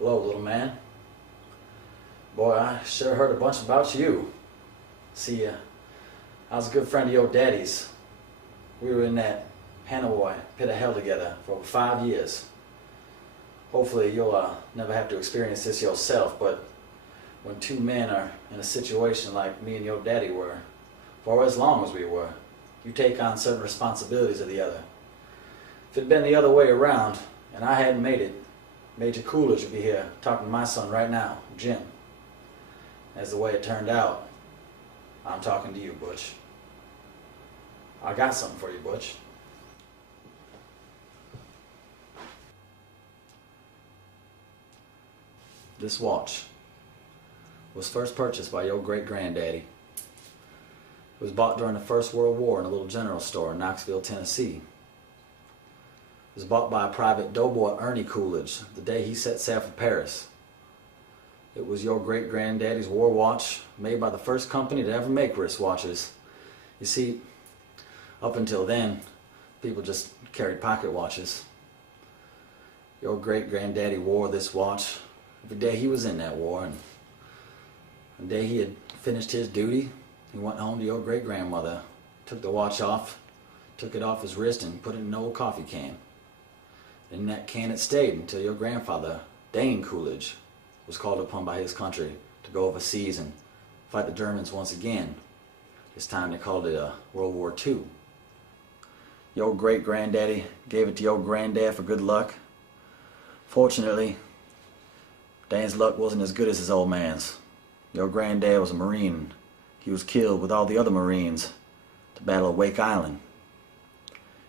Hello, little man. Boy, I sure heard a bunch about you. See, I was a good friend of your daddy's. We were in that Hanoi pit of hell together for over 5 years. Hopefully you'll never have to experience this yourself, but when two men are in a situation like me and your daddy were, for as long as we were, you take on certain responsibilities of the other. If it'd been the other way around, and I hadn't made it, Major Coolidge would be here talking to my son right now, Jim. As the way it turned out, I'm talking to you, Butch. I got something for you, Butch. This watch was first purchased by your great-granddaddy. It was bought during the First World War in a little general store in Knoxville, Tennessee. It was bought by a private doughboy, Ernie Coolidge, the day he set sail for Paris. It was your great-granddaddy's war watch, made by the first company to ever make wristwatches. You see, up until then, people just carried pocket watches. Your great-granddaddy wore this watch every day he was in that war, and the day he had finished his duty, he went home to your great-grandmother, took the watch off, took it off his wrist and put it in an old coffee can. In that can it stayed until your grandfather, Dane Coolidge, was called upon by his country to go overseas and fight the Germans once again. This time they called it World War II. Your great-granddaddy gave it to your granddad for good luck. Fortunately, Dane's luck wasn't as good as his old man's. Your granddad was a Marine. He was killed with all the other Marines at the Battle of Wake Island.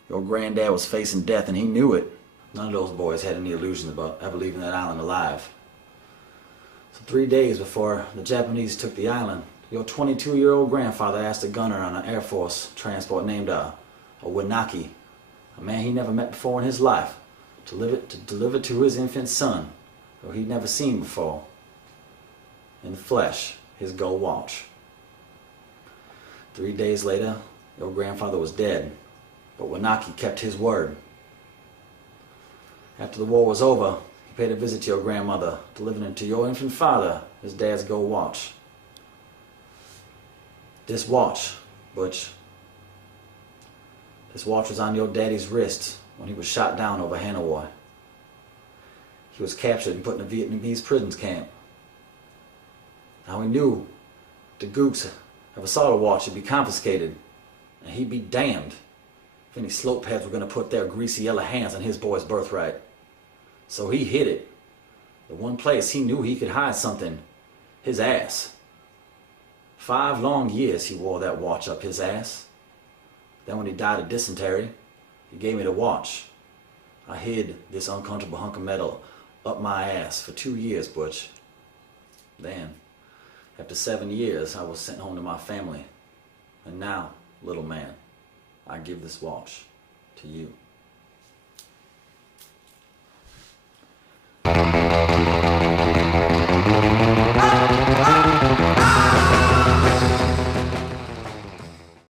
Your granddad was facing death and he knew it. None of those boys had any illusions about ever leaving that island alive. So 3 days before the Japanese took the island, your 22-year-old grandfather asked a gunner on an Air Force transport named a Winaki, a man he never met before in his life, to deliver to his infant son, who he'd never seen before, in the flesh, his gold watch. 3 days later, your grandfather was dead, but Winaki kept his word. After the war was over, he paid a visit to your grandmother, delivering to your infant father his dad's gold watch. This watch, Butch, this watch was on your daddy's wrist when he was shot down over Hanoi. He was captured and put in a Vietnamese prison camp. Now he knew the gooks ever saw the watch, it'd be confiscated, and he'd be damned if any slopeheads were going to put their greasy yellow hands on his boy's birthright. So he hid it. The one place he knew he could hide something, his ass. 5 long years he wore that watch up his ass. Then when he died of dysentery, he gave me the watch. I hid this uncomfortable hunk of metal up my ass for 2 years, Butch. Then, after 7 years, I was sent home to my family. And now, little man, I give this watch to you.